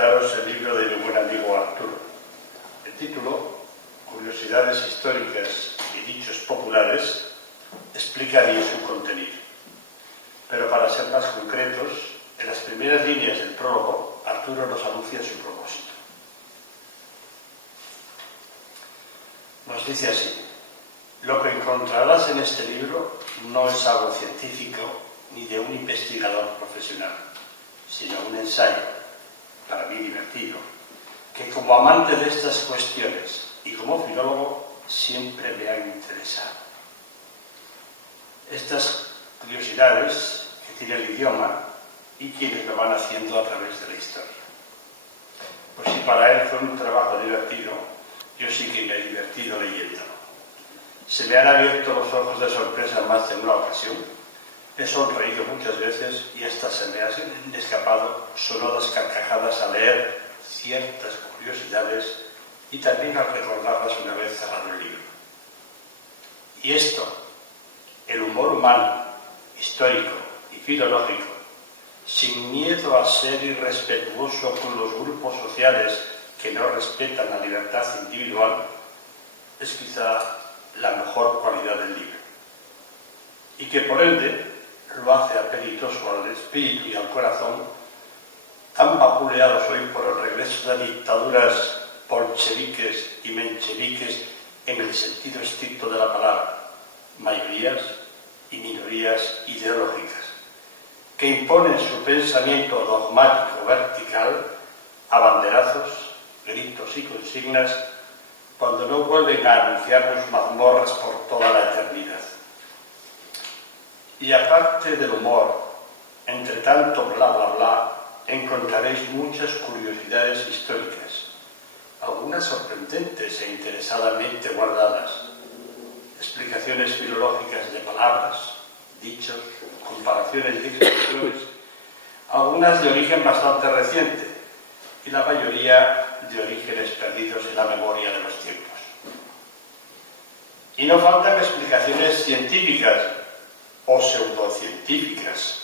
presentaros el libro de mi buen amigo Arturo. El título, Curiosidades históricas y dichos populares, explica bien su contenido. Pero para ser más concretos, en las primeras líneas del prólogo, Arturo nos anuncia su propósito. Nos dice así: lo que encontrarás en este libro no es algo científico ni de un investigador profesional, sino un ensayo, para mí divertido, que como amante de estas cuestiones y como filólogo siempre me han interesado. Estas curiosidades que tiene el idioma y quienes lo van haciendo a través de la historia. Pues si para él fue un trabajo divertido, yo sí que me he divertido leyéndolo. Se me han abierto los ojos de sorpresa más de una ocasión, he sonreído muchas veces y hasta se me han escapado sonoras carcajadas al leer ciertas curiosidades y también al recordarlas una vez cerrado el libro. Y esto, el humor humano, histórico y filológico, sin miedo a ser irrespetuoso con los grupos sociales que no respetan la libertad individual, es quizá la mejor cualidad del libro. Y que por ende lo hace apetitoso al espíritu y al corazón, tan vapuleados hoy por el regreso de dictaduras bolcheviques y mencheviques en el sentido estricto de la palabra, mayorías y minorías ideológicas, que imponen su pensamiento dogmático vertical a banderazos, gritos y consignas cuando no vuelven a anunciarnos mazmorras por toda la eternidad. Y aparte del humor, entre tanto bla bla bla, encontraréis muchas curiosidades históricas, algunas sorprendentes e interesadamente guardadas, explicaciones filológicas de palabras, dichos, comparaciones de expresiones, algunas de origen bastante reciente y la mayoría de orígenes perdidos en la memoria de los tiempos. Y no faltan explicaciones científicas o pseudocientíficas,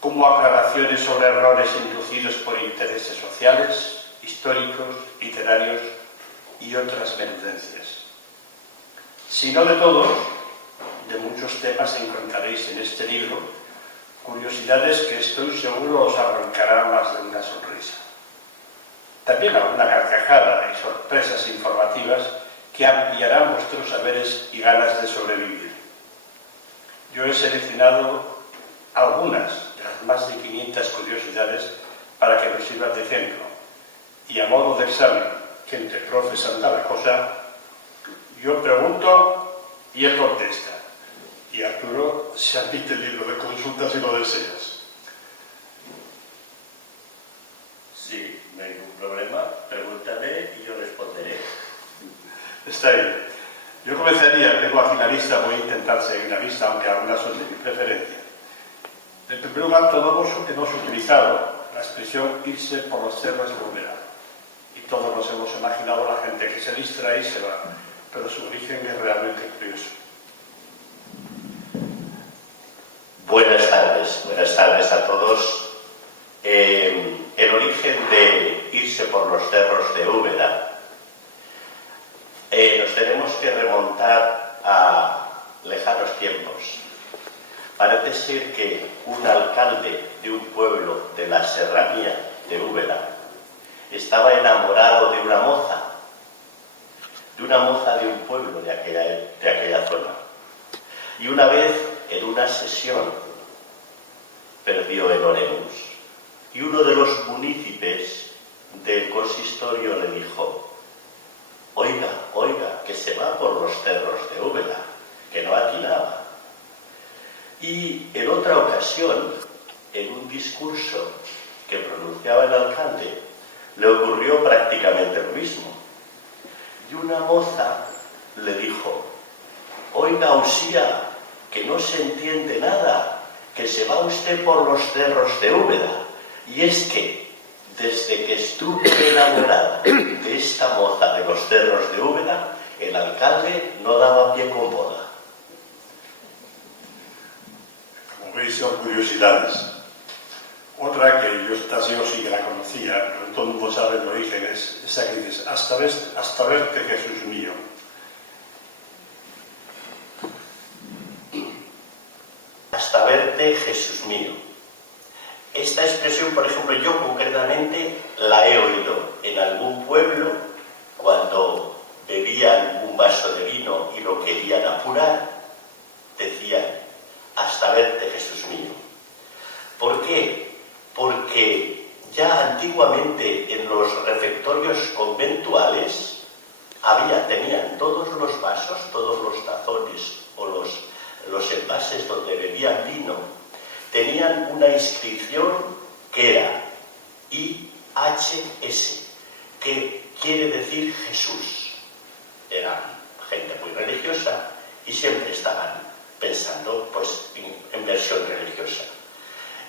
como aclaraciones sobre errores inducidos por intereses sociales, históricos, literarios y otras menudencias. Si no de todos, de muchos temas encontraréis en este libro curiosidades que estoy seguro os arrancarán más de una sonrisa. También alguna carcajada y sorpresas informativas que ampliarán vuestros saberes y ganas de sobrevivir. Yo he seleccionado algunas de las más de 500 curiosidades para que nos sirvan de ejemplo. Y a modo de examen, que entre profes anda la cosa, yo pregunto y él contesta. Y Arturo se admite el libro de consulta si lo deseas. Sí, no hay ningún problema. Pregúntame y yo responderé. Está bien. Yo comenzaría, tengo aquí la lista, voy a intentar seguir la lista, aunque algunas son de mi preferencia. En primer lugar, todos hemos utilizado la expresión irse por los cerros de Úbeda. Y todos nos hemos imaginado a la gente que se distrae y se va. Pero su origen es realmente curioso. Buenas tardes a todos. El origen de irse por los cerros de Úbeda nos tenemos que remontar a lejanos tiempos. Parece ser que un alcalde de un pueblo de la serranía de Úbeda estaba enamorado de una moza de un pueblo de aquella zona. Y una vez, en una sesión, perdió el oremus. Y uno de los municipios del consistorio le dijo: oiga, que se va por los cerros de Úbeda, que no atinaba. Y en otra ocasión, en un discurso que pronunciaba el alcalde, le ocurrió prácticamente lo mismo. Y una moza le dijo: oiga, Usía, que no se entiende nada, que se va usted por los cerros de Úbeda. Y es que, desde que estuve enamorada de esta moza de los cerros de Úbeda, el alcalde no daba pie con bola. Como veis, son curiosidades. Otra que yo sí que la conocía, pero todo el mundo sabe el origen, es esa que dices, hasta verte, Jesús mío. Hasta verte, Jesús mío. Esta expresión, por ejemplo, yo concretamente la he oído en algún pueblo cuando bebían un vaso de vino y lo querían apurar, decían, hasta verte, Jesús mío. ¿Por qué? Porque ya antiguamente en los refectorios conventuales tenían todos los vasos, todos los tazones o los envases donde bebían vino, tenían una inscripción que era IHS, que quiere decir Jesús. Eran gente muy religiosa y siempre estaban pensando pues, en versión religiosa.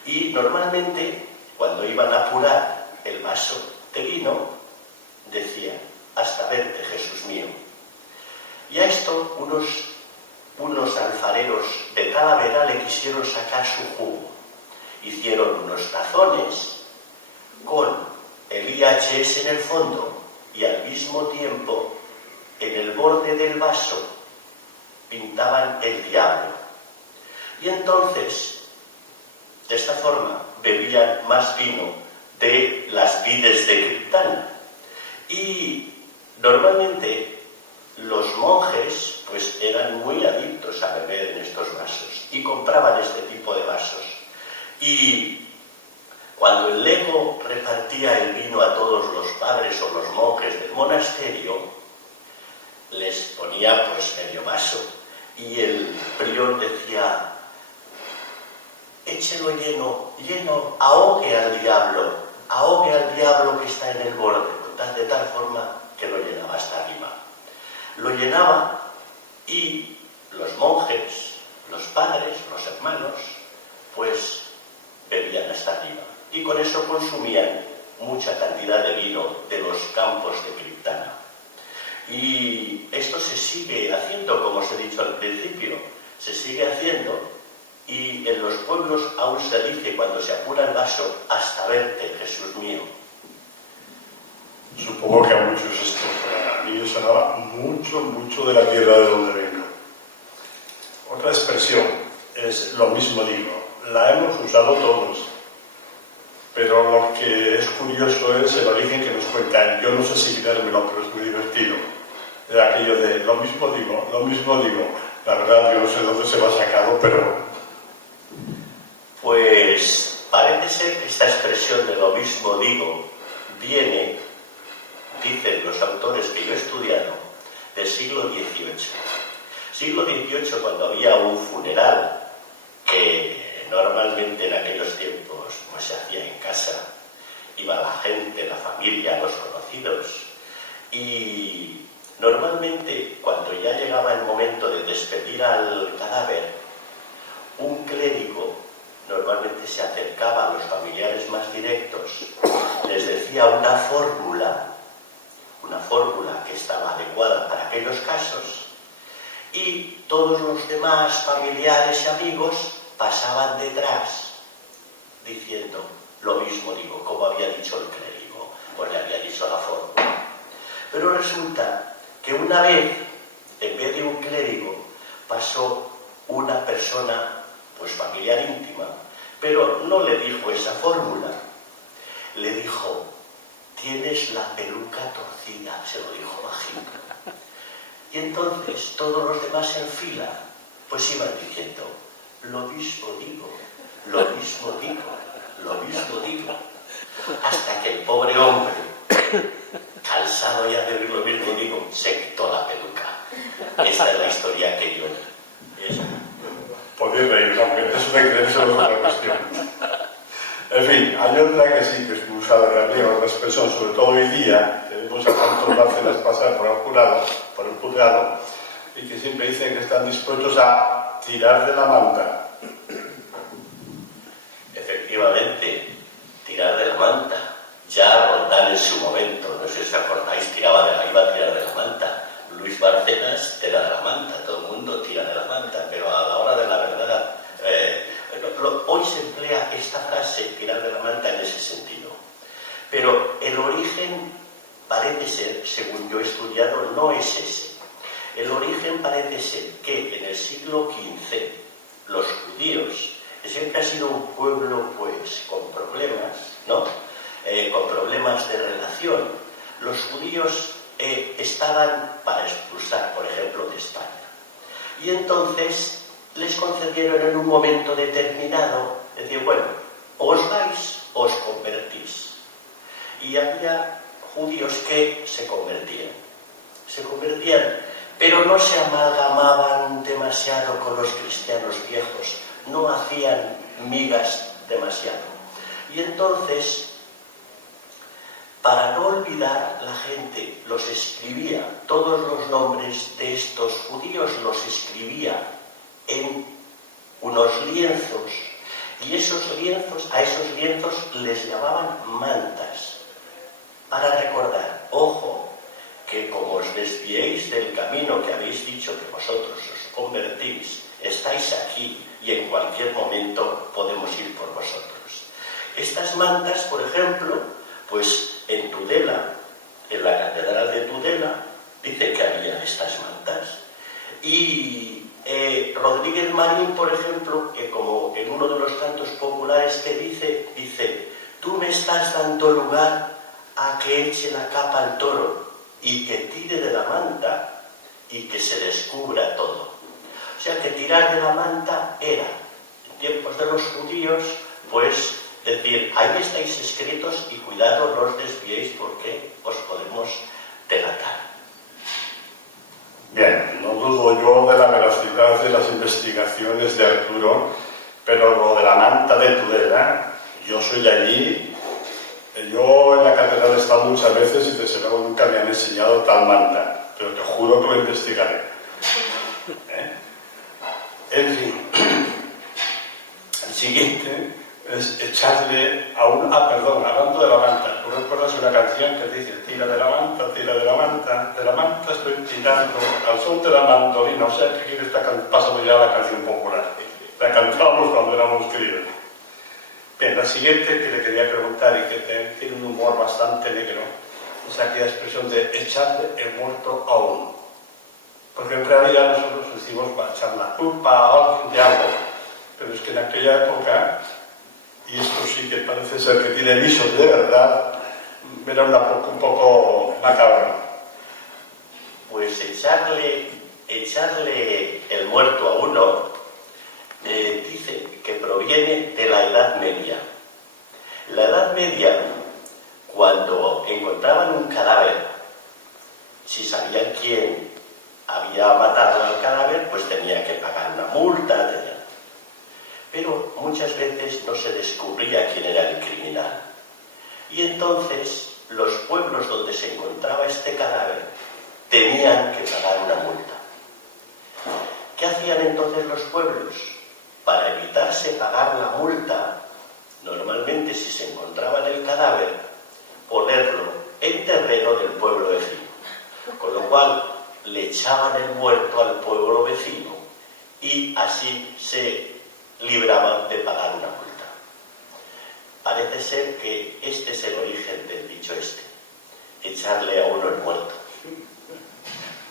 Y normalmente, cuando iban a apurar el vaso de vino, decían, hasta verte, Jesús mío. Y a esto unos alfareros de Talavera le quisieron sacar su jugo. Hicieron unos tazones con el IHS en el fondo y al mismo tiempo, en el borde del vaso, pintaban el diablo. Y entonces, de esta forma, bebían más vino de las vides de Criptana. Y normalmente los monjes pues eran muy adictos a beber en estos vasos y compraban este tipo de vasos. Y cuando el lego repartía el vino a todos los padres o los monjes del monasterio, les ponía pues medio vaso y el prior decía, échelo lleno, ahogue al diablo que está en el borde, de tal forma que lo llenaba hasta arriba. Lo llenaba y los monjes, los padres, los hermanos, pues bebían hasta arriba. Y con eso consumían mucha cantidad de vino de los campos de Criptana. Y esto se sigue haciendo, como os he dicho al principio, se sigue haciendo. Y en los pueblos aún se dice cuando se apura el vaso, hasta verte, Jesús mío. Supongo que a muchos esto, a mí me sonaba mucho de la tierra de donde vengo. Otra expresión es lo mismo digo. La hemos usado todos, pero lo que es curioso es el origen que nos cuentan. Yo no sé si creérmelo, pero es muy divertido. De aquello de lo mismo digo. La verdad, yo no sé dónde se lo ha sacado, pero... Pues parece ser que esta expresión de lo mismo digo viene, dicen los autores que yo he estudiado, del siglo XVIII. Siglo XVIII, cuando había un funeral que normalmente en aquellos tiempos pues, se hacía en casa, iba la gente, la familia, los conocidos, y normalmente cuando ya llegaba el momento de despedir al cadáver, un clérigo normalmente se acercaba a los familiares más directos, les decía una fórmula que estaba adecuada para aquellos casos, y todos los demás familiares y amigos pasaban detrás diciendo lo mismo digo, como había dicho el clérigo, pues le había dicho la fórmula. Pero resulta que una vez, en vez de un clérigo, pasó una persona pues familiar íntima, pero no le dijo esa fórmula, le dijo, tienes la peluca torcida, se lo dijo bajito. Y entonces todos los demás en fila pues iban diciendo, lo mismo digo, hasta que el pobre hombre, cansado ya de oír lo mismo digo, se quitó la peluca. Esta es la historia que yo... Podéis reír, aunque eso de creerse es otra cuestión. En fin, hay otra que sí que es muy usada realmente, otra expresión, sobre todo hoy día, que vemos a tantos Barcenas pasar por el juzgado, y que siempre dicen que están dispuestos a tirar de la manta. Efectivamente, tirar de la manta. Ya Roldán en su momento, no sé si os acordáis, iba a tirar de la manta. Luis Bárcenas tira de la manta, todo el mundo tira de la manta, pero a la hora de la verdad, hoy se emplea esta frase, tirar de la manta, Pero el origen parece ser, según yo he estudiado, no es ese. El origen parece ser que en el siglo XV los judíos, que siempre ha sido un pueblo pues con problemas, ¿no? Con problemas de relación, los judíos estaban para expulsar, por ejemplo, de España. Y entonces les concedieron en un momento determinado, decir, bueno, o os vais o os convertís. Y había judíos que se convertían, pero no se amalgamaban demasiado con los cristianos viejos, no hacían migas demasiado. Y entonces, para no olvidar, la gente los escribía, todos los nombres de estos judíos los escribía en unos lienzos, y a esos lienzos les llamaban mantas, para recordar, ojo, que como os desviéis del camino que habéis dicho que vosotros os convertís, estáis aquí y en cualquier momento podemos ir por vosotros. Estas mantas, por ejemplo, pues en Tudela, en la catedral de Tudela, dice que había estas mantas. Y Rodríguez Marín, por ejemplo, que como en uno de los cantos populares que dice, tú me estás dando lugar a que eche la capa al toro y que tire de la manta y que se descubra todo. O sea que tirar de la manta era, en tiempos de los judíos, pues decir, ahí estáis escritos y cuidado, no os desviéis porque os podemos delatar. Bien, no dudo yo de la veracidad de las investigaciones de Arturo, pero lo de la manta de Tudela, yo soy de allí. Yo en la catedral he estado muchas veces y desde luego nunca me han enseñado tal manta, pero te juro que lo investigaré. En fin, el siguiente es echarle a un... hablando de la manta, ¿tú recuerdas una canción que dice tira de la manta, de la manta estoy tirando, al son de la mandolina? O sea, que está pasando ya la canción popular. La cantábamos cuando éramos críos. Bien, la siguiente que le quería preguntar y que tiene un humor bastante negro es aquella expresión de echarle el muerto a uno. Porque en realidad nosotros decimos para echar la culpa a alguien de algo, pero es que en aquella época, y esto sí que parece ser que tiene visos de verdad, era un poco macabro. Pues echarle el muerto a uno dice que proviene de la Edad Media. La Edad Media, cuando encontraban un cadáver, si sabían quién había matado al cadáver, pues tenía que pagar una multa, pero muchas veces no se descubría quién era el criminal. Y entonces los pueblos donde se encontraba este cadáver tenían que pagar una multa. ¿Qué hacían entonces los pueblos? Para evitarse pagar la multa, normalmente si se encontraba el cadáver, ponerlo en terreno del pueblo vecino. Con lo cual le echaban el muerto al pueblo vecino y así se libraban de pagar una multa. Parece ser que este es el origen del dicho este, echarle a uno el muerto.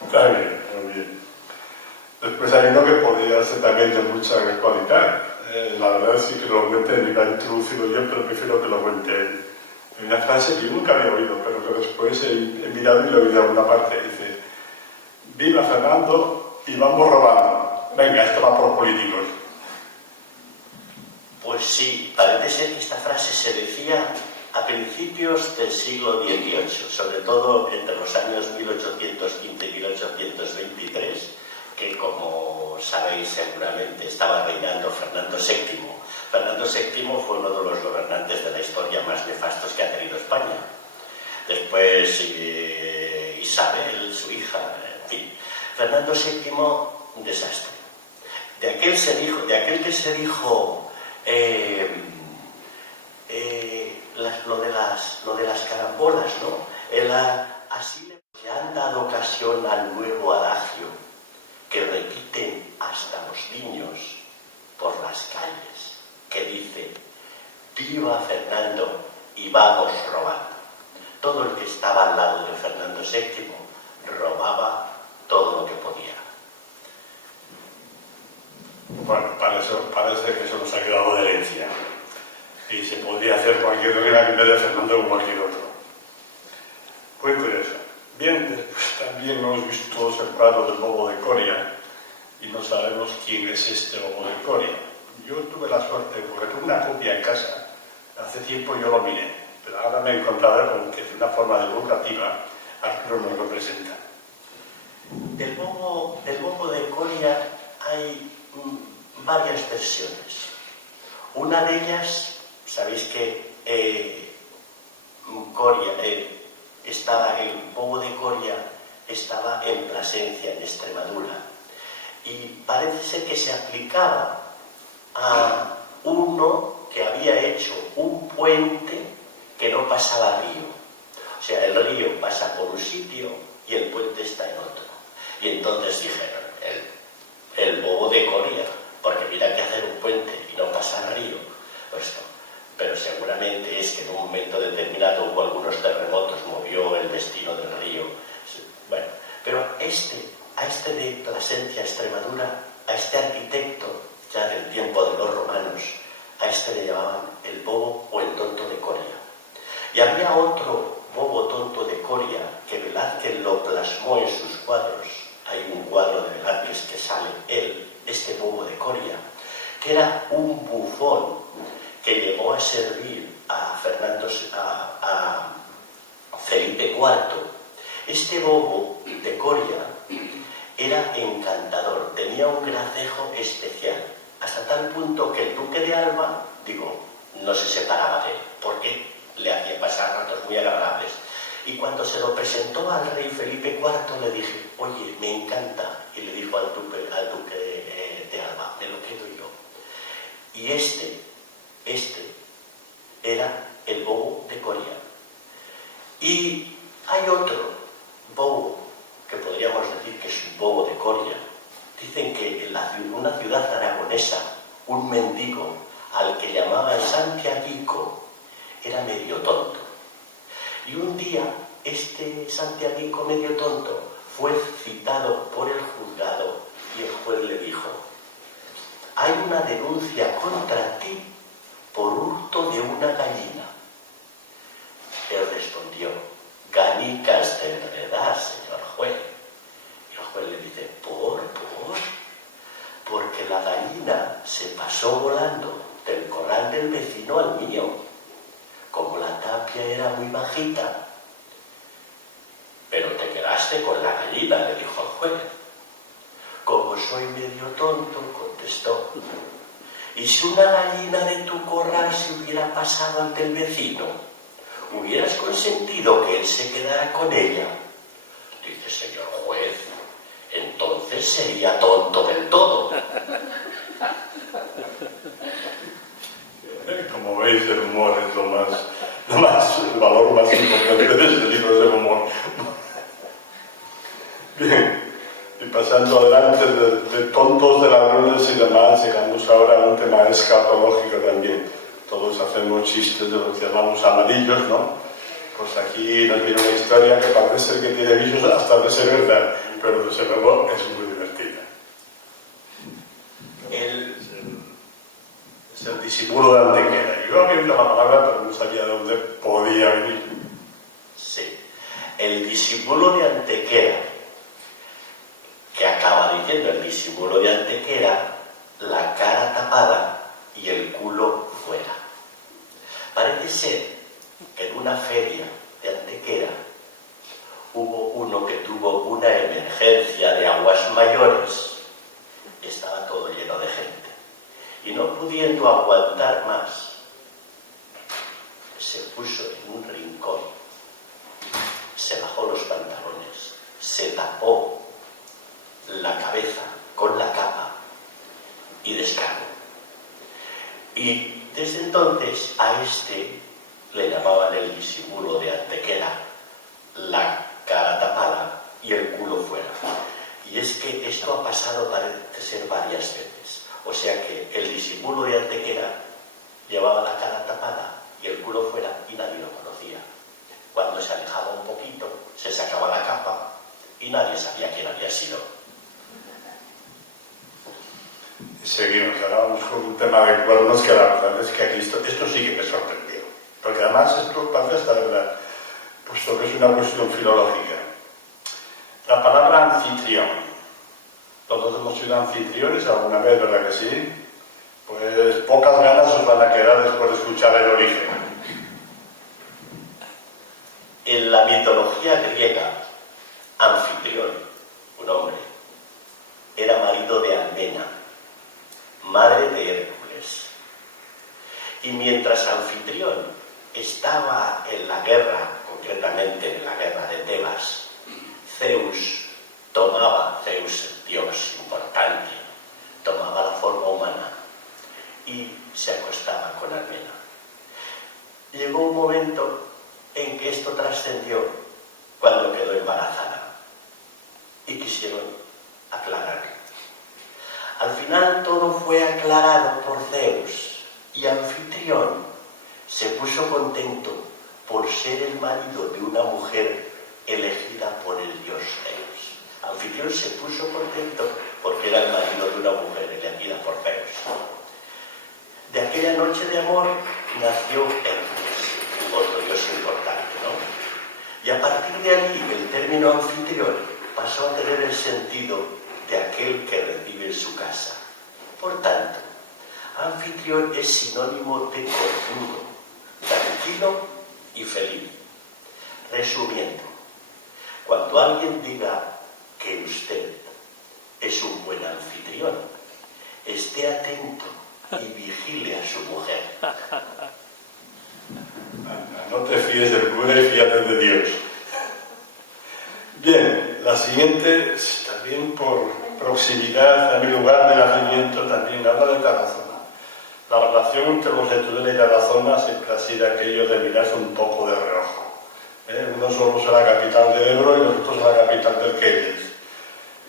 Está bien, muy bien. Después hay uno que podría ser también de mucha actualidad. La verdad es que lo cuente, ni lo he introducido yo, pero prefiero que lo cuente él. Hay una frase que yo nunca había oído, pero que después he mirado y lo he oído en alguna parte. Dice, viva Fernando y vamos robando. Venga, esto va por políticos. Pues sí, parece ser que esta frase se decía a principios del siglo XVIII, sobre todo entre los años 1815 y 1823, que como sabéis seguramente estaba reinando Fernando VII. Fernando VII fue uno de los gobernantes de la historia más nefastos que ha tenido España. Después Isabel, su hija, en fin. Fernando VII, un desastre. De aquel que se dijo lo de las carambolas, ¿no? Así le han dado ocasión al nuevo adagio que repiten hasta los niños por las calles, que dice, viva Fernando y vamos robando. Fernando VII robaba todo lo que podía. Bueno, parece que eso nos ha quedado de herencia. Y se podría hacer cualquier regla en vez de Fernando o cualquier otro. Muy curioso. Bien, después también hemos visto todos el cuadro del Bobo de Coria y no sabemos quién es este Bobo de Coria. Yo tuve la suerte, porque tuve una copia en casa, hace tiempo yo lo miré, pero ahora me he encontrado con que de una forma divulgativa Arturo nos lo presenta. Del Bobo de Coria hay varias versiones. Una de ellas, sabéis que el Bobo de Coria estaba en Plasencia, en Extremadura, y parece ser que se aplicaba a uno que había hecho un puente que no pasaba río. O sea, el río pasa por un sitio y el puente está en otro. Y entonces dijeron, el Bobo de Coria, porque mira que hacer un puente y no pasar río, pues no. Pero seguramente es que en un momento determinado hubo algunos terremotos, movió el destino del río. Bueno, pero a este de Plasencia, Extremadura, a este arquitecto, ya del tiempo de los romanos, a este le llamaban el Bobo o el Tonto de Coria. Y había otro Bobo Tonto de Coria que Velázquez lo plasmó en sus cuadros. Hay un cuadro de Velázquez que sale este Bobo de Coria, que era un bufón que llegó a servir a Felipe IV. Este Bobo de Coria era encantador, tenía un gracejo especial, hasta tal punto que el duque de Alba, no se separaba de él, porque le hacía pasar ratos muy agradables. Y cuando se lo presentó al rey Felipe IV, le dije, oye, me encanta. Y le dijo al duque de Alba, me lo quedo yo. Y este era el Bobo de Coria. Y hay otro Bobo, que podríamos decir que es un Bobo de Coria. Dicen que en una ciudad aragonesa, un mendigo al que llamaban Santiaguico era medio tonto. Y un día este Santiaguico medio tonto fue citado por el juzgado y el juez le dijo, hay una denuncia contra ti por hurto de una gallina. Él respondió, ganicas de enredar, señor juez. Y el juez le dice, porque la gallina se pasó volando del corral del vecino al mío. Como la tapia era muy bajita, pero te quedaste con la gallina, le dijo el juez. Como soy medio tonto, contestó, y si una gallina de tu corral se hubiera pasado ante el vecino, ¿hubieras consentido que él se quedara con ella? Dice, señor juez, entonces sería tonto del todo. Como veis, el humor es el valor más importante de este libro, es el humor. Bien, y pasando adelante de tontos, de ladrones y demás, llegamos ahora a un tema escatológico también. Todos hacemos chistes de lo que llamamos amarillos, ¿no? Pues aquí nos viene una historia que parece ser que tiene visos hasta de ser verdad, pero desde luego es muy divertida. Es el disimulo de Antequera. Yo había oído la palabra, pero no sabía de dónde podía venir. Sí, el disimulo de Antequera, que acaba diciendo el disimulo de Antequera, la cara tapada y el culo fuera. Parece ser que en una feria de Antequera hubo uno que tuvo una emergencia de aguas mayores y estaba todo lleno de gente. Y no pudiendo aguantar más, se puso en un rincón, se bajó los pantalones, se tapó la cabeza con la capa y descargó. Y desde entonces a este le llamaban el disimulo de Antequera, la cara tapada y el culo fuera. Y es que esto ha pasado, parece ser, varias veces. O sea que el disimulo de Antequera llevaba la cara tapada y el culo fuera y nadie lo conocía. Cuando se alejaba un poquito, se sacaba la capa y nadie sabía quién había sido. Seguimos, ahora vamos con un tema de cual nos quedamos. La verdad es que aquí esto sí que me sorprendió. Porque además esto parece hasta verdad, puesto que es una cuestión filológica. La palabra anfitrión. Todos hemos sido anfitriones alguna vez, ¿verdad que sí? Pues pocas ganas os van a quedar después de escuchar el origen. En la mitología griega, Anfitrión, un hombre, era marido de Almena, madre de Hércules. Y mientras Anfitrión estaba en la guerra, concretamente en la guerra de Tebas, Zeus, el dios importante, tomaba la forma humana y se acostaba con Almena. Llegó un momento en que esto trascendió cuando quedó embarazada y quisieron aclararlo. Al final todo fue aclarado por Zeus y Anfitrión se puso contento por ser el marido de una mujer elegida por el dios Zeus. Anfitrión se puso contento porque era el marido de una mujer elegida por Zeus. De aquella noche de amor nació Hércules, otro dios importante, ¿no? Y a partir de allí el término anfitrión pasó a tener el sentido de aquel que recibe en su casa. Por tanto, anfitrión es sinónimo de conjugo, tranquilo y feliz. Resumiendo, cuando alguien diga que usted es un buen anfitrión, esté atento y vigile a su mujer. No te fíes del cura y fíjate de Dios. Bien, la siguiente, también por proximidad a mi lugar de nacimiento, también habla de Tarazona. La relación entre los de Tudela y Tarazona siempre ha sido aquello de mirarse un poco de reojo. Unos somos a la capital del Ebro y nosotros a la capital del Queyes.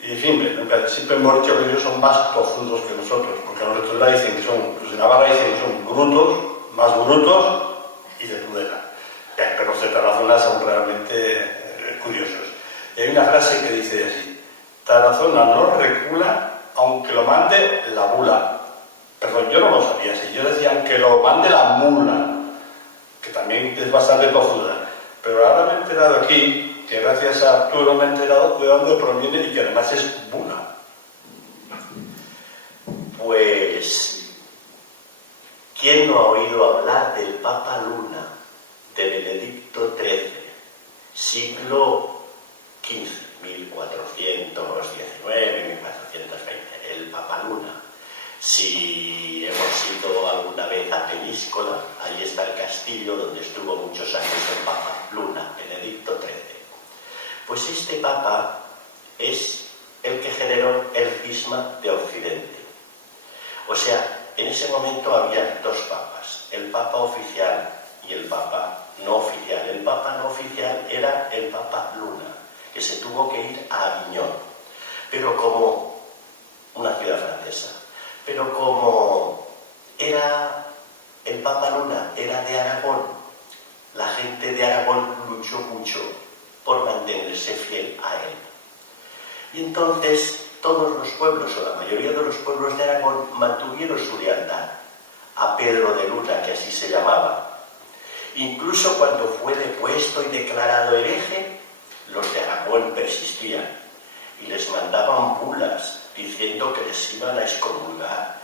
Y en fin, siempre hemos dicho que ellos son más tozudos que nosotros, porque los de Tudela dicen que son, los de Navarra dicen que son brutos, más brutos, y de Tudela. Pero los de Tarazona son realmente curiosos. Y hay una frase que dice así: Tarazona no recula aunque lo mande la bula. Perdón, yo no lo sabía así. Yo decía aunque lo mande la mula, que también es bastante tozuda. Pero ahora me he enterado aquí, que gracias a Arturo me he enterado de dónde proviene y que además es bula. Pues, ¿quién no ha oído hablar del Papa Luna de Benedicto XIII, siglo XV, 1419, 1420, el Papa Luna? Si hemos ido alguna vez a Peñíscola, ahí está el castillo donde estuvo muchos años el Papa Luna, Benedicto XIII. Pues este Papa es el que generó el cisma de Occidente. O sea, en ese momento había dos papas, el Papa oficial y el Papa no oficial. El Papa no oficial era el Papa Luna, que se tuvo que ir a Aviñón, pero como una ciudad francesa. Pero como era el Papa Luna era de Aragón, la gente de Aragón luchó mucho por mantenerse fiel a él. Y entonces todos los pueblos, o la mayoría de los pueblos de Aragón, mantuvieron su lealtad a Pedro de Luna, que así se llamaba. Incluso cuando fue depuesto y declarado hereje, los de Aragón persistían y les mandaban bulas diciendo que les iban a excomulgar.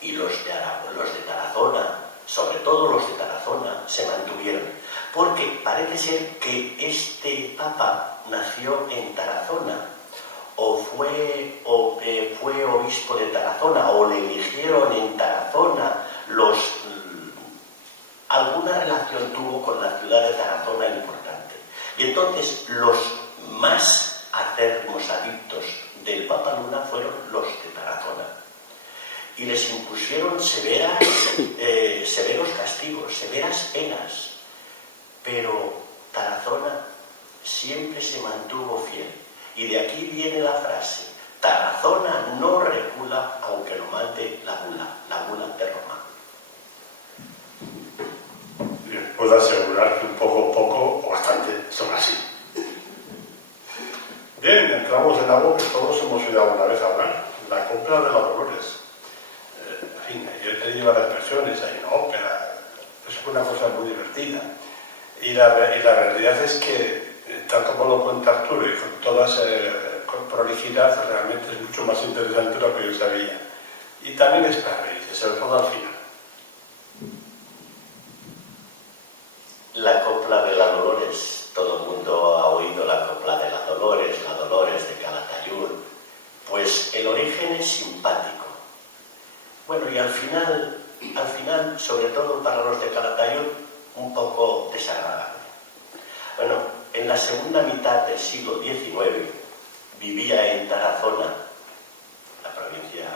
Y los de Tarazona, sobre todo los de Tarazona, se mantuvieron. Porque parece ser que este papa nació en Tarazona, o fue obispo de Tarazona, o le eligieron en Tarazona. Alguna relación tuvo con la ciudad de Tarazona importante. Y entonces los más acérrimos adictos del Papa Luna fueron los de Tarazona. Y les impusieron severos castigos, severas penas. Pero Tarazona siempre se mantuvo fiel. Y de aquí viene la frase: Tarazona no recula aunque lo mande la bula de Roma. Les puedo asegurar que un poco entramos en algo que todos hemos oído alguna vez hablar, la copla de la Dolores. En fin, yo he tenido varias versiones, hay una ópera, es una cosa muy divertida. Y la realidad es que, tanto como lo cuenta Arturo y con toda con prolijidad, realmente es mucho más interesante de lo que yo sabía. Y también es para reírse, sobre todo al final. La copla de la Dolores, todo el mundo ha oído la copla de la Dolores de Calatayud. Pues el origen es simpático. Bueno, y al final, sobre todo para los de Calatayud, un poco desagradable. Bueno, en la segunda mitad del siglo XIX vivía en Tarazona, la provincia,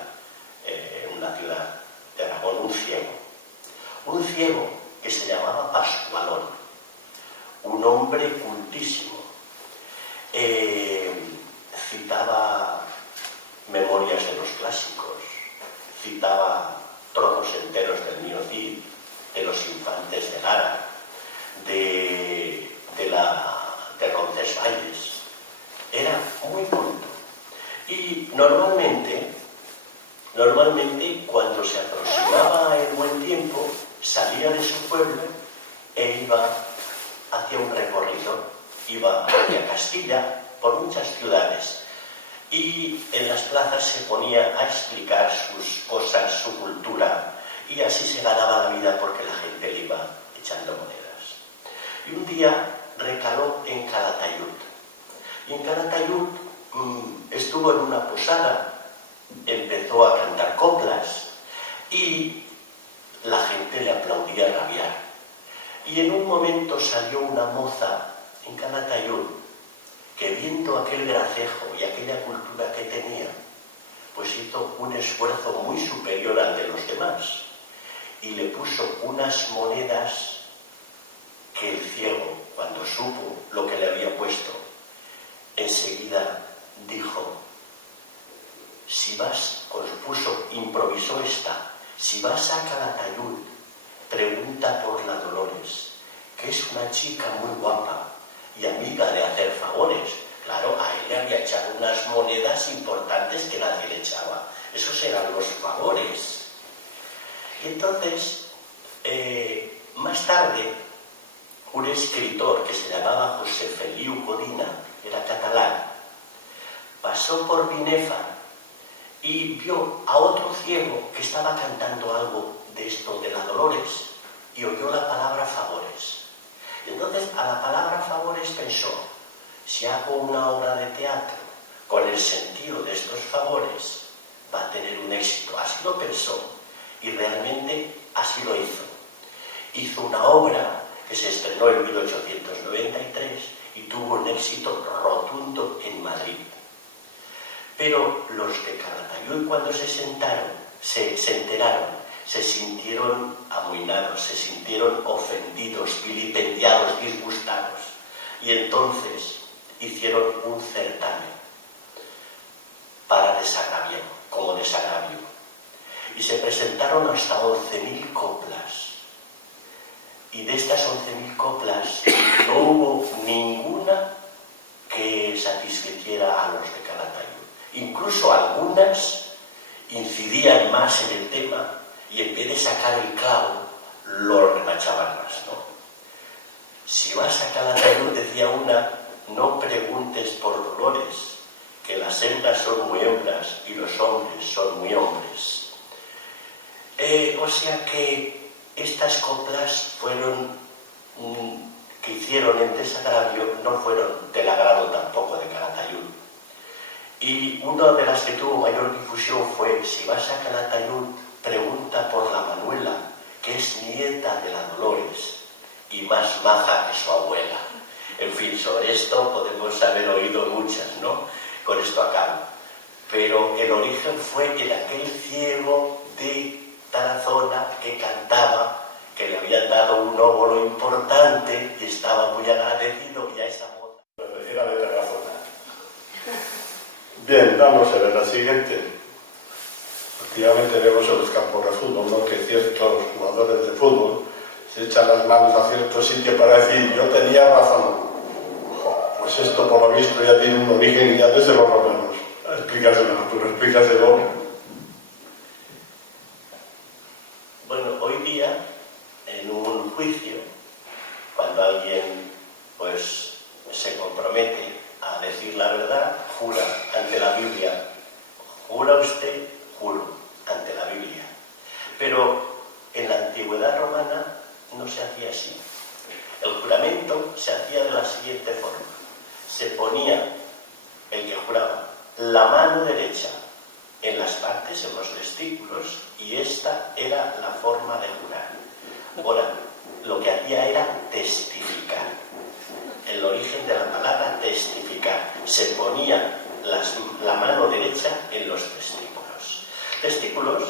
una ciudad de Aragón, un ciego que se llamaba Pascualón, un hombre cultísimo. Citaba memorias de los clásicos, citaba trozos enteros del Nio Cid, de los infantes de Lara, de Roncesvalles. Era muy culto. Y normalmente cuando se aproximaba el buen tiempo, salía de su pueblo e iba hacia un recorrido, iba hacia Castilla, por muchas ciudades, y en las plazas se ponía a explicar sus cosas, su cultura, y así se ganaba la vida porque la gente le iba echando monedas. Y un día recaló en Calatayud, y en Calatayud estuvo en una posada, empezó a cantar coplas y la gente le aplaudía rabiar. Y en un momento salió una moza en Calatayud que, viendo aquel gracejo y aquella cultura que tenía, pues hizo un esfuerzo muy superior al de los demás y le puso unas monedas que el ciego, cuando supo lo que le había puesto, enseguida dijo: improvisó esta: si vas a Calatayud, pregunta por la Dolores, que es una chica muy guapa y amiga de hacer favores. Claro, a él le había echado unas monedas importantes que nadie le echaba. Esos eran los favores. Y entonces, más tarde, un escritor que se llamaba José Feliu Codina, era catalán, pasó por Binèfar y vio a otro ciego que estaba cantando algo de esto de la Dolores y oyó la palabra favores. Entonces, a la palabra favores pensó: si hago una obra de teatro con el sentido de estos favores, va a tener un éxito. Así lo pensó y realmente así lo hizo. Hizo una obra que se estrenó en 1893 y tuvo un éxito rotundo en Madrid. Pero los de Calatayud, cuando se enteraron, se sintieron amoinados, se sintieron ofendidos, vilipendiados, disgustados. Y entonces hicieron un certamen como desagravio. Y se presentaron hasta 11.000 coplas. Y de estas 11.000 coplas no hubo ninguna que satisficiera a los de Calatayud. Incluso algunas incidían más en el tema y en vez de sacar el clavo, lo remachaban más, ¿no? Si vas a Calatayud, decía una, no preguntes por Dolores, que las hembras son muy hembras y los hombres son muy hombres. O sea que estas coplas que hicieron en desagravio no fueron del agrado tampoco de Calatayud. Y una de las que tuvo mayor difusión fue: si vas a Calatayud, pregunta por la Manuela, que es nieta de la Dolores y más maja que su abuela. En fin, sobre esto podemos haber oído muchas, ¿no? Con esto acabo. Pero el origen fue en aquel ciego de Tarazona que cantaba, que le habían dado un óbolo importante y estaba muy agradecido, y a esa moza era de Tarazona. Bien, vamos a ver la siguiente. Últimamente vemos en los campos de fútbol, ¿no?, que ciertos jugadores de fútbol se echan las manos a cierto sitio para decir: yo tenía razón. Pues esto, por lo visto, ya tiene un origen ya desde los romanos. Explícaselo, Arturo, explícaselo. Bueno, hoy día, en un juicio, cuando alguien pues se compromete a decir la verdad, jura ante la Biblia. ¿Jura usted? Juro ante la Biblia. Pero en la antigüedad romana no se hacía así. El juramento se hacía de la siguiente forma. Se ponía el que juraba la mano derecha en las partes, en los testículos, y esta era la forma de jurar. Ahora, lo que hacía era testificar. El origen de la palabra testificar. Se ponía la mano derecha en los testículos. Testículos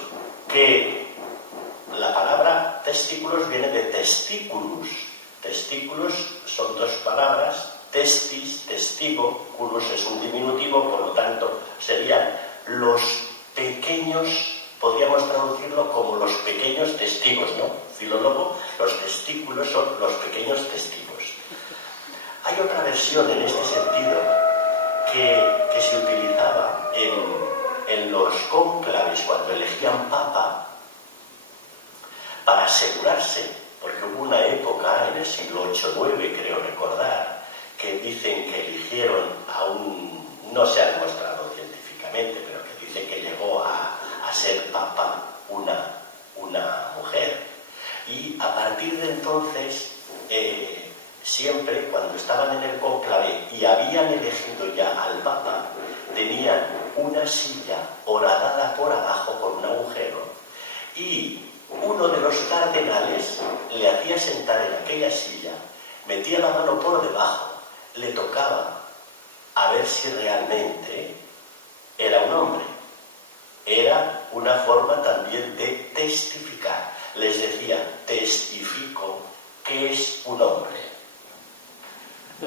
que la palabra testículos viene de testículos. Testículos son dos palabras, testis, testigo, culus es un diminutivo, por lo tanto serían los pequeños, podríamos traducirlo como los pequeños testigos, ¿no? Filólogo, los testículos son los pequeños testigos. Hay otra versión en este sentido que se utilizaba en los cónclaves cuando elegían papa para asegurarse, porque hubo una época en el siglo VIII-IX, creo recordar, que dicen que eligieron a no se ha demostrado científicamente, pero que dicen que llegó a ser papa una mujer. Y a partir de entonces, siempre cuando estaban en el cónclave y habían elegido ya al papa, tenían una silla horadada por abajo con un agujero y uno de los cardenales le hacía sentar en aquella silla, metía la mano por debajo, le tocaba a ver si realmente era un hombre. Era una forma también de testificar. Les decía, testifico que es un hombre.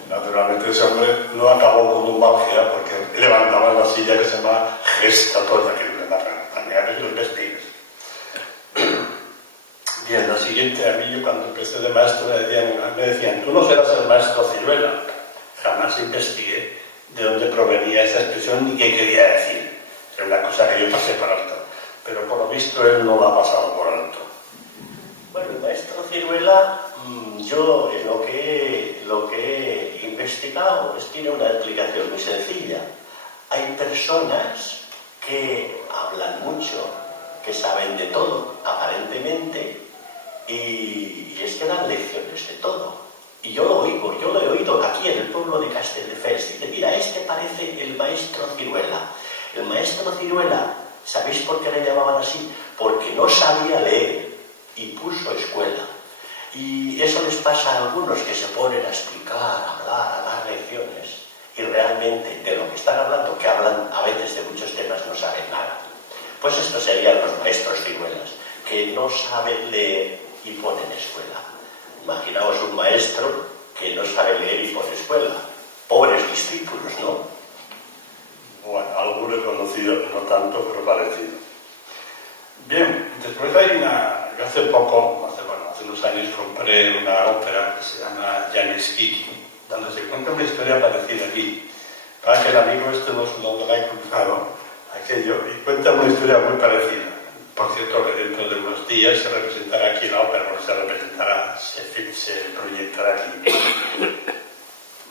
Naturalmente ese hombre no acabó con un Balgea porque levantaba la silla que se llama gestatoria, que le narran a los testigos. Bien, la siguiente, a mí yo cuando empecé de maestro me decían, tú no serás el maestro Ciruela. Jamás investigué de dónde provenía esa expresión ni qué quería decir. Es una cosa que yo pasé por alto. Pero por lo visto él no la ha pasado por alto. Bueno, el maestro Ciruela, yo lo que he investigado tiene una explicación muy sencilla. Hay personas que hablan mucho, que saben de todo, aparentemente, y es que dan lecciones de todo. Y yo lo oigo, yo lo he oído aquí en el pueblo de Castelldefels. Dice, mira, este parece el maestro Ciruela. El maestro Ciruela, ¿sabéis por qué le llamaban así? Porque no sabía leer y puso escuela. Y eso les pasa a algunos que se ponen a explicar, a hablar, a dar lecciones, y realmente de lo que están hablando, que hablan a veces de muchos temas, no saben nada. Pues estos serían los maestros Ciruelas, que no saben leer y ponen escuela. Imaginaos un maestro que no sabe leer y pone escuela. Pobres discípulos, ¿no? Bueno, alguno he conocido, no tanto, pero parecido. Bien, después hay yo hace unos años compré una ópera que se llama Janis Kiki, donde se cuenta una historia parecida aquí. Para que el amigo no la he cruzado, aquello, y cuenta una historia muy parecida. Por cierto, que dentro de unos días se representará aquí la ópera, se proyectará aquí.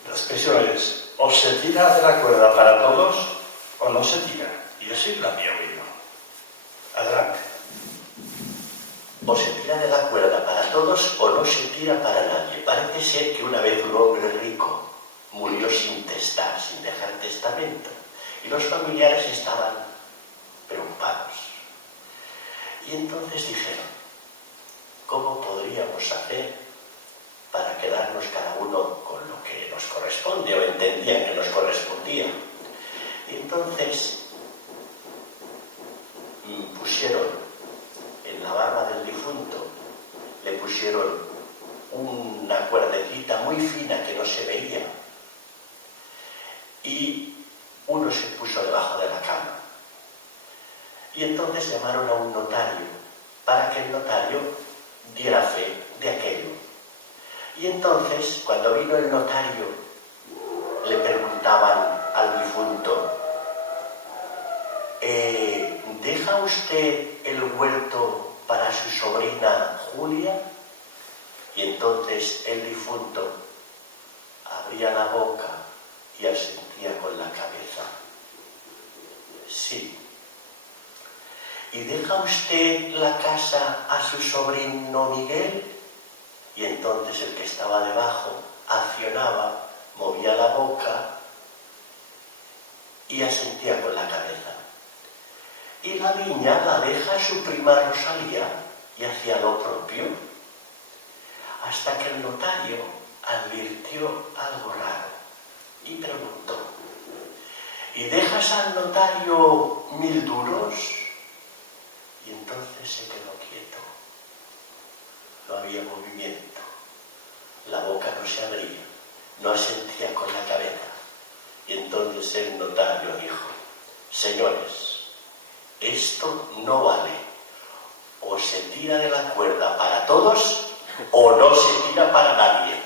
La expresión es, o se tira de la cuerda para todos, o no se tira. Y yo sí la había oído. Adelante. O se tira de la cuerda para todos, o no se tira para nadie. Parece ser que una vez un hombre rico murió sin testar, sin dejar testamento, y los familiares estaban preocupados. Y entonces dijeron, ¿cómo podríamos hacer para quedarnos cada uno con lo que nos corresponde, o entendían que nos correspondía? Y entonces pusieron en la barba del difunto, le pusieron una cuerdecita muy fina que no se veía, y uno se puso debajo de la cama. Y entonces llamaron a un notario para que el notario diera fe de aquello. Y entonces, cuando vino el notario, le preguntaban al difunto: ¿deja usted el huerto para su sobrina Julia? Y entonces el difunto abría la boca y asentía con la cabeza: sí. ¿Y deja usted la casa a su sobrino Miguel? Y entonces el que estaba debajo accionaba, movía la boca y asentía con la cabeza. Y la viña la deja a su prima Rosalía y hacía lo propio, hasta que el notario advirtió algo raro y preguntó: ¿y dejas al notario 1000 duros? Y entonces se quedó quieto. No había movimiento, la boca no se abría, no asentía con la cabeza. Y entonces el notario dijo: señores, esto no vale. O se tira de la cuerda para todos o no se tira para nadie.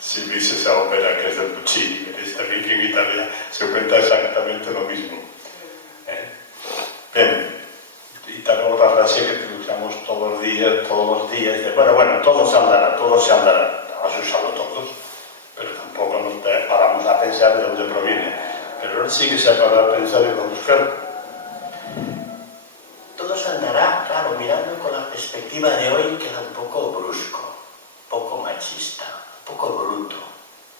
Si viste esa ópera que es de Puccini, que en Italia se cuenta exactamente lo mismo. Bien, y también otra frase que utilizamos todos los días, de, bueno, todo se andará, vas a usarlo todos, pero tampoco nos paramos a pensar de dónde proviene. Pero él sí que se ha parado a pensar y a buscar. Todo se andará, claro, mirando con la perspectiva de hoy, queda un poco brusco, un poco machista, un poco bruto.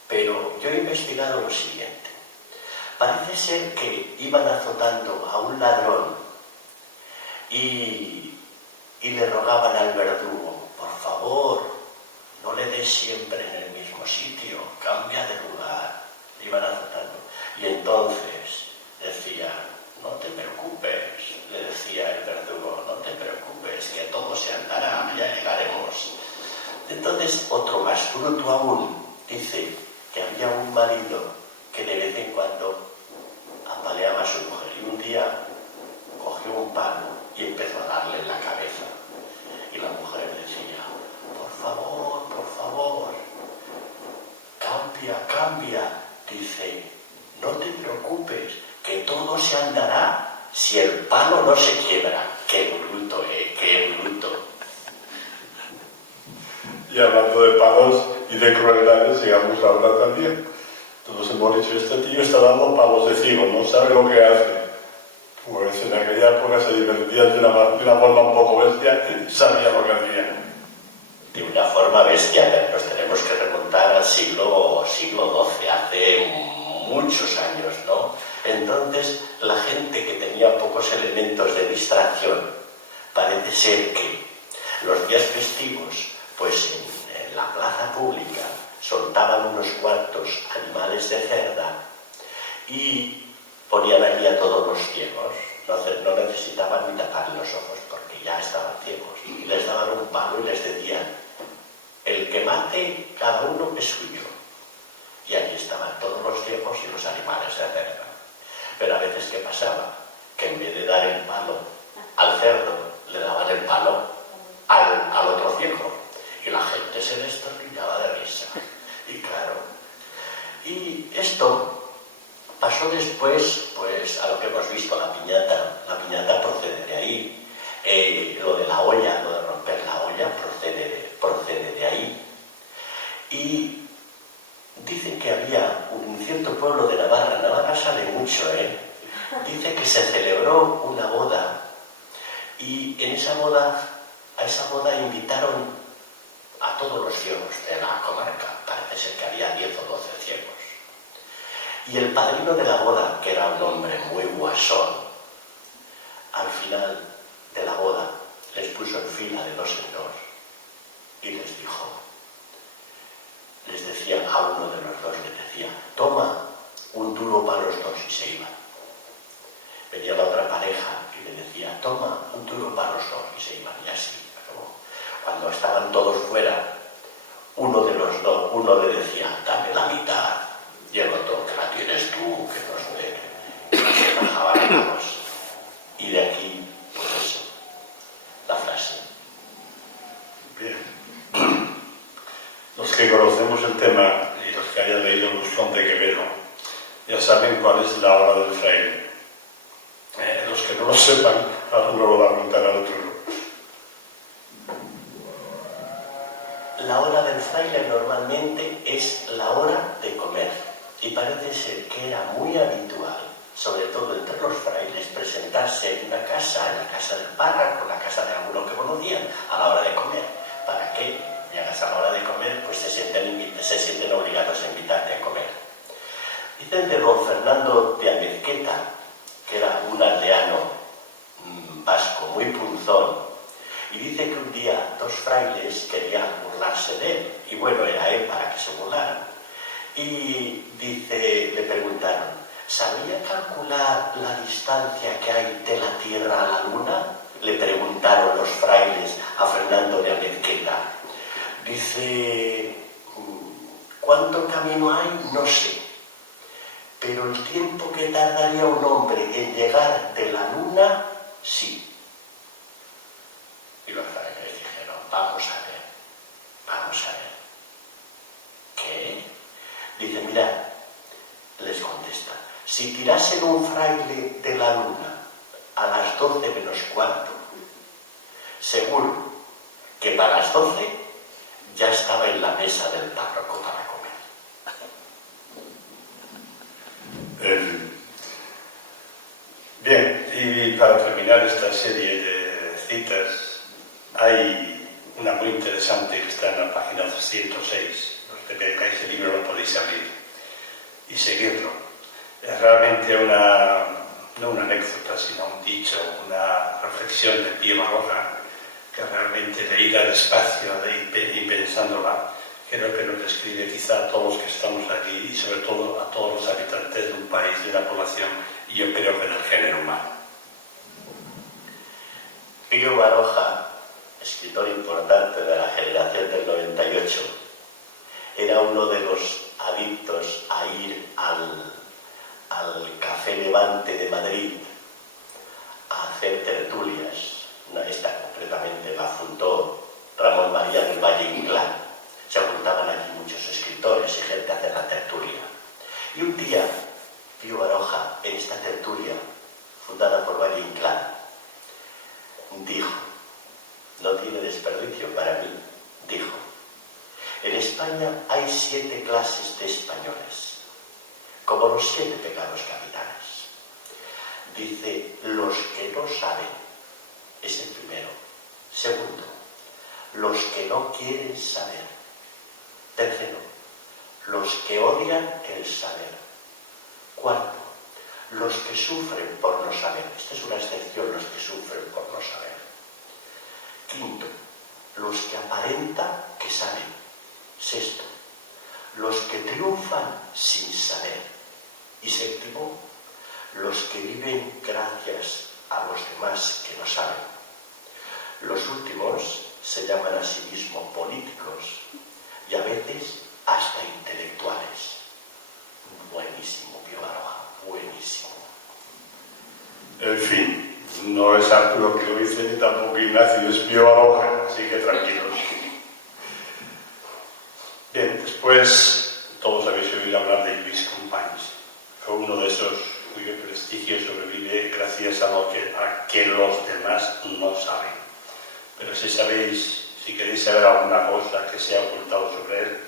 Pero yo he investigado lo siguiente. Parece ser que iban azotando a un ladrón y le rogaban al verdugo: por favor, no le des siempre en el mismo sitio, cambia de lugar. Le iban azotando. Y entonces decía: no te preocupes, le decía el verdugo, no te preocupes, que todo se andará, ya llegaremos. Entonces otro más bruto aún dice que había un marido que de vez en cuando apaleaba a su mujer, y un día cogió un palo y empezó a darle en la cabeza. Y la mujer decía: por favor, cambia. Dice: no te preocupes, que todo se andará si el palo no se quiebra. Qué bruto, qué bruto. Y hablando de palos y de crueldades, llegamos ahora también. Todos hemos dicho: este tío está dando palos de ciego, no sabe lo que hace. Pues en aquella época se divertía de una forma un poco bestia y sabía lo que hacía. De una forma bestia, pero nos tenemos que remontar al siglo XII, hace muchos años, ¿no? Entonces, la gente que tenía pocos elementos de distracción, parece ser que los días festivos, pues en la plaza pública, soltaban unos cuantos animales de cerda y ponían allí a todos los ciegos. No necesitaban ni tapar los ojos porque ya estaban ciegos. Y les daban un palo y les decían: el que mate, cada uno es suyo. Y allí estaban todos los ciegos y los animales de cerda. Pero a veces, ¿qué pasaba? Que en vez de dar el palo al cerdo, le daban el palo al otro ciego. Y la gente se destornillaba de risa. Y claro, y esto pasó después, pues, a lo que hemos visto, la piñata. La piñata procede de ahí. Lo de la olla, lo de romper la olla, procede de ahí. Y dicen que había un cierto pueblo de Navarra sale mucho, dice que se celebró una boda y a esa boda invitaron a todos los ciegos de la comarca. Parece ser que había 10 o 12 ciegos. Y el padrino de la boda, que era un hombre muy guasón, al final de la boda les puso en fila de 2 en 2 y les decía a uno de los dos, le decía: toma un duro para los dos, y se iban. Venía la otra pareja y le decía: toma un duro para los dos, y se iban. Y así acabó. Cuando estaban todos fuera, uno de los dos, uno le decía: dame la mitad, y el otro: que la tienes tú, que no sé. Y se bajaban a todos. Y de aquí, pues eso, la frase. Bien. Los que conocemos el tema y los que hayan leído El Buscón de Quevedo ya saben cuál es la hora del fraile. Los que no lo sepan, ahora no lo va a contar Arturo. La hora del fraile normalmente es la hora de comer y parece ser que era muy habitual, sobre todo entre los frailes, presentarse en una casa, en la casa del párroco, en la casa de alguno que conocían, a la hora de comer. ¿Para qué? Llegas a la hora de comer, pues se sienten obligados a invitarte a comer. Dicen de don Fernando de Amezqueta, que era un aldeano vasco muy punzón, y dice que un día dos frailes querían burlarse de él, y bueno, era él para que se burlaran. Y dice, le preguntaron, ¿sabía calcular la distancia que hay de la Tierra a la Luna? Le preguntaron los frailes a Fernando de Amezqueta. Dice, ¿cuánto camino hay? No sé. Pero el tiempo que tardaría un hombre en llegar de la Luna, sí. Y los frailes dijeron, vamos a ver. ¿Qué? Dice, mirad, les contesta, si tirasen un fraile de la Luna a las 12 menos cuarto, seguro que para las 12 ya estaba en la mesa del párroco para comer. Bien, y para terminar esta serie de citas, hay una muy interesante que está en la página 306. Los que tengáis el libro lo podéis abrir y seguirlo. Es realmente no una anécdota, sino un dicho, una reflexión de Pío Baroja, que realmente leída despacio y pensándola, creo que nos describe quizá a todos los que estamos aquí y sobre todo a todos los habitantes de un país, de una población, y yo creo que del género humano. Pío Baroja, escritor importante de la generación del 98, era uno de los adictos a ir al Café Levante de Madrid a hacer tertulias. Esta concretamente la fundó Ramón María del Valle Inclán. Se juntaban allí muchos escritores y gente a hacer la tertulia. Y un día, Pío Baroja, en esta tertulia, fundada por Valle Inclán, dijo, no tiene desperdicio para mí, dijo, en España hay 7 clases de españoles, como los 7 pecados capitales. Dice, los que no saben, es el primero. Segundo, los que no quieren saber. Tercero, los que odian el saber. Cuarto, los que sufren por no saber. Esta es una excepción, los que sufren por no saber. Quinto, los que aparentan que saben. Sexto, los que triunfan sin saber. Y séptimo, los que viven gracias a los demás que no saben. Los últimos se llaman a sí mismos políticos y a veces hasta intelectuales. Buenísimo, Pío Baroja, buenísimo. En fin, no es Arturo que lo dice ni tampoco Ignacio, es Pío Baroja, así que tranquilos. Bien, después todos habéis oído hablar de Luis Companys. Fue uno de esos cuyo prestigio sobrevive gracias a que los demás no saben. Pero si queréis saber alguna cosa que se ha ocultado sobre él,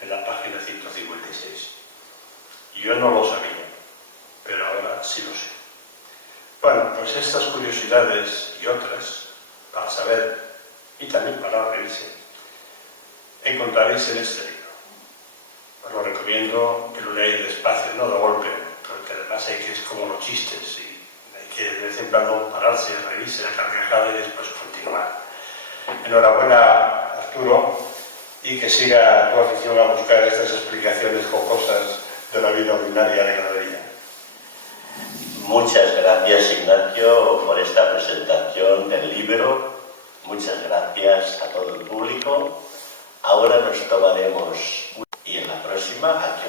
en la página 156. Yo no lo sabía, pero ahora sí lo sé. Bueno, pues estas curiosidades y otras, para saber y también para reírse, encontraréis en este libro. Os lo recomiendo que lo leáis despacio, no de golpe, porque además es como los chistes y hay que de vez en cuando pararse, reírse la carcajada y después continuar. Enhorabuena, Arturo, y que siga tu afición a buscar estas explicaciones jocosas de la vida ordinaria de cada día. Muchas gracias, Ignacio, por esta presentación del libro. Muchas gracias a todo el público. Ahora nos tomaremos y en la próxima aquí